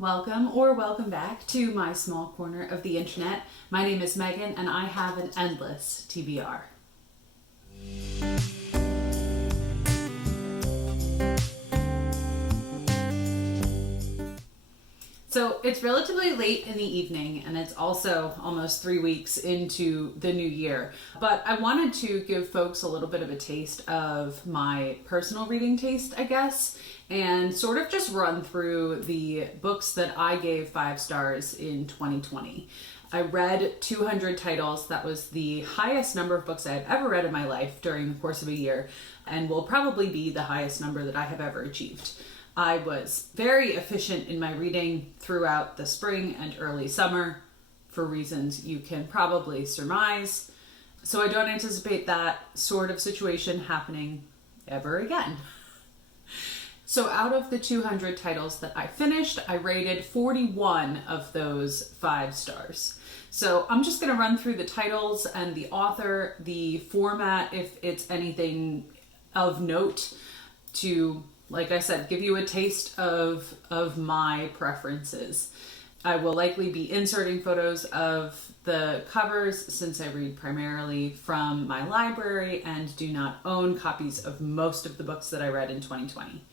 Welcome or welcome back to my small corner of the internet. My name is Megan and I have an endless TBR. So it's relatively late in the evening and it's also almost 3 weeks into the new year. But I wanted to give folks a little bit of a taste of my personal reading taste, I guess, and sort of just run through the books that I gave 5 stars in 2020. I read 200 titles. That was the highest number of books I've ever read in my life during the course of a year, and will probably be the highest number that I have ever achieved. I was very efficient in my reading throughout the spring and early summer for reasons you can probably surmise. So I don't anticipate that sort of situation happening ever again. So out of the 200 titles that I finished, I rated 41 of those 5 stars. So I'm just going to run through the titles and the author, the format, if it's anything of note, to, like I said, give you a taste of my preferences. I will likely be inserting photos of the covers since I read primarily from my library and do not own copies of most of the books that I read in 2020.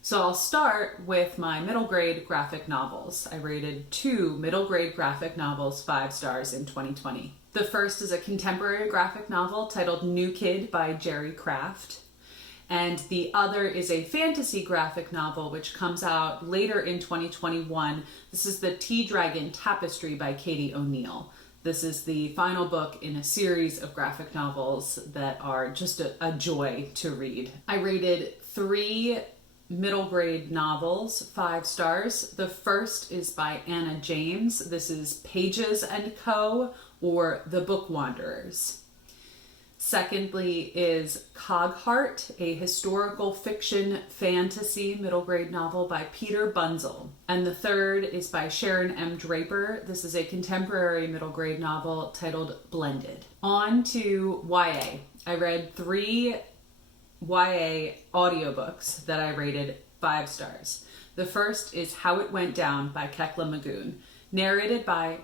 So I'll start with my middle grade graphic novels. I rated 2 middle grade graphic novels 5 stars in 2020. The first is a contemporary graphic novel titled New Kid by Jerry Craft. And the other is a fantasy graphic novel which comes out later in 2021. This is the Tea Dragon Tapestry by Katie O'Neill. This is the final book in a series of graphic novels that are just a joy to read. I rated 3 middle grade novels 5 stars. The first is by Anna James. This is Pages and Co. or The Bookwanderers. Secondly is Cogheart, a historical fiction fantasy middle grade novel by Peter Bunzl. And the third is by Sharon M. Draper. This is a contemporary middle grade novel titled Blended. On to YA. I read 3 YA audiobooks that I rated 5 stars. The first is How It Went Down by Kekla Magoon, narrated by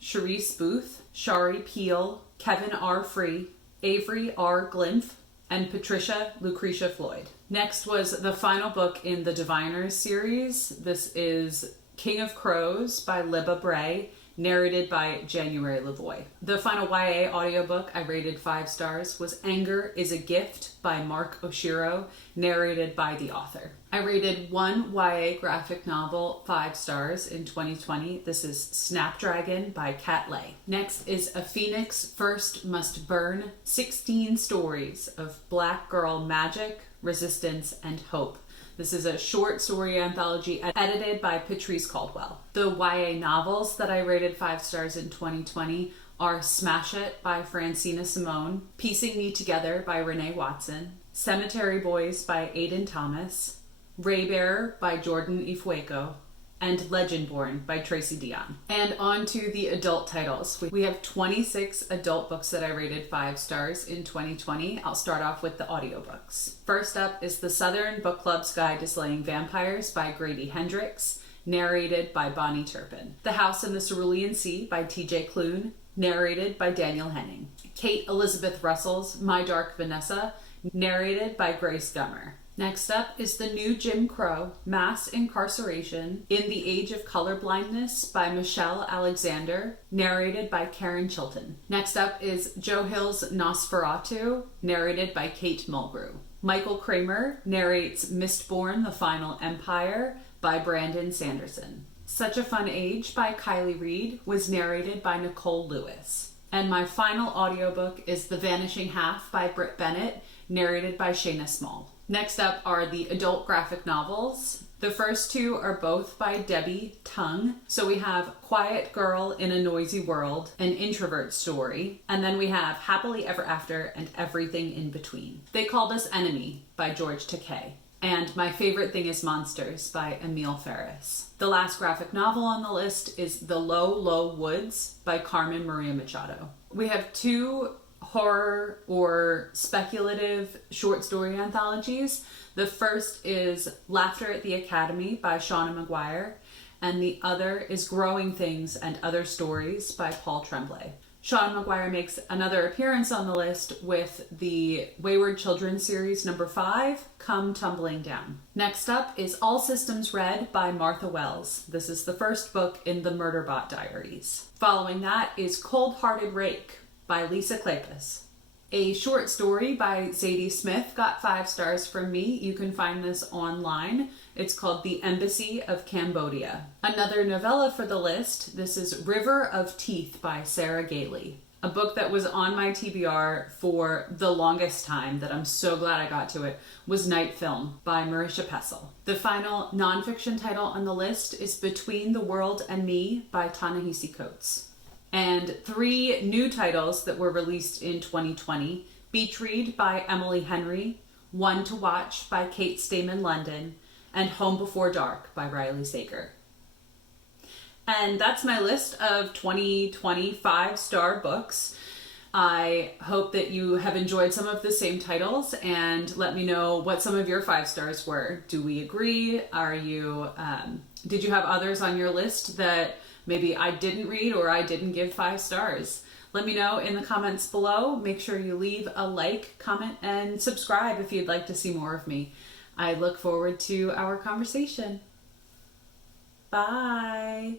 Cherise Boothe, Shari Peele, Kevin R. Free, Avery R. Glymph, and Patricia Lucretia Floyd. Next was the final book in the Diviners series. This is King of Crows by Libba Bray, narrated by January Lavoie. The final YA audiobook I rated 5 stars was Anger is a Gift by Mark Oshiro, narrated by the author. I rated 1 YA graphic novel 5 stars in 2020. This is Snapdragon by Kat Leyh. Next is A Phoenix First Must Burn, 16 stories of Black girl magic, resistance, and hope. This is a short story anthology edited by Patrice Caldwell. The YA novels that I rated 5 stars in 2020 are Smash It by Francina Simone, Piecing Me Together by Renee Watson, Cemetery Boys by Aidan Thomas, Raybearer by Jordan Ifueko, and Legendborn by Tracy Dion. And on to the adult titles. We have 26 adult books that I rated 5 stars in 2020. I'll start off with the audiobooks. First up is The Southern Book Club's Guide to Slaying Vampires by Grady Hendrix, narrated by Bahni Turpin. The House in the Cerulean Sea by TJ Klune, narrated by Daniel Henning. Kate Elizabeth Russell's My Dark Vanessa, narrated by Grace Gummer. Next up is The New Jim Crow, Mass Incarceration in the Age of Colorblindness by Michelle Alexander, narrated by Karen Chilton. Next up is Joe Hill's Nosferatu, narrated by Kate Mulgrew. Michael Kramer narrates Mistborn, The Final Empire by Brandon Sanderson. Such a Fun Age by Kylie Reed was narrated by Nicole Lewis. And my final audiobook is The Vanishing Half by Britt Bennett, narrated by Shayna Small. Next up are the adult graphic novels. The first 2 are both by Debbie Tung. So we have Quiet Girl in a Noisy World, an introvert story. And then we have Happily Ever After and Everything in Between. They Called Us Enemy by George Takei. And My Favorite Thing is Monsters by Emile Ferris. The last graphic novel on the list is The Low, Low Woods by Carmen Maria Machado. We have 2 horror or speculative short story anthologies. The first is Laughter at the Academy by Shauna Maguire, and the other is Growing Things and Other Stories by Paul Tremblay. Sean Maguire makes another appearance on the list with the Wayward Children series number 5, Come Tumbling Down. Next up is All Systems Red by Martha Wells. This is the first book in the Murderbot Diaries. Following that is Cold Hearted Rake by Lisa Kleypas. A short story by Zadie Smith got 5 stars from me. You can find this online. It's called The Embassy of Cambodia. Another novella for the list. This is River of Teeth by Sarah Gailey. A book that was on my TBR for the longest time, that I'm so glad I got to it, was Night Film by Marisha Pessel. The final nonfiction title on the list is Between the World and Me by Ta-Nehisi Coates. And 3 new titles that were released in 2020, Beach Read by Emily Henry, One to Watch by Kate Stamen London, and Home Before Dark by Riley Sager. And that's my list of 2020 5-star books. I hope that you have enjoyed some of the same titles, and let me know what some of your 5 stars were. Do we agree? Did you have others on your list that maybe I didn't read or I didn't give 5 stars? Let me know in the comments below. Make sure you leave a like, comment, and subscribe if you'd like to see more of me. I look forward to our conversation. Bye.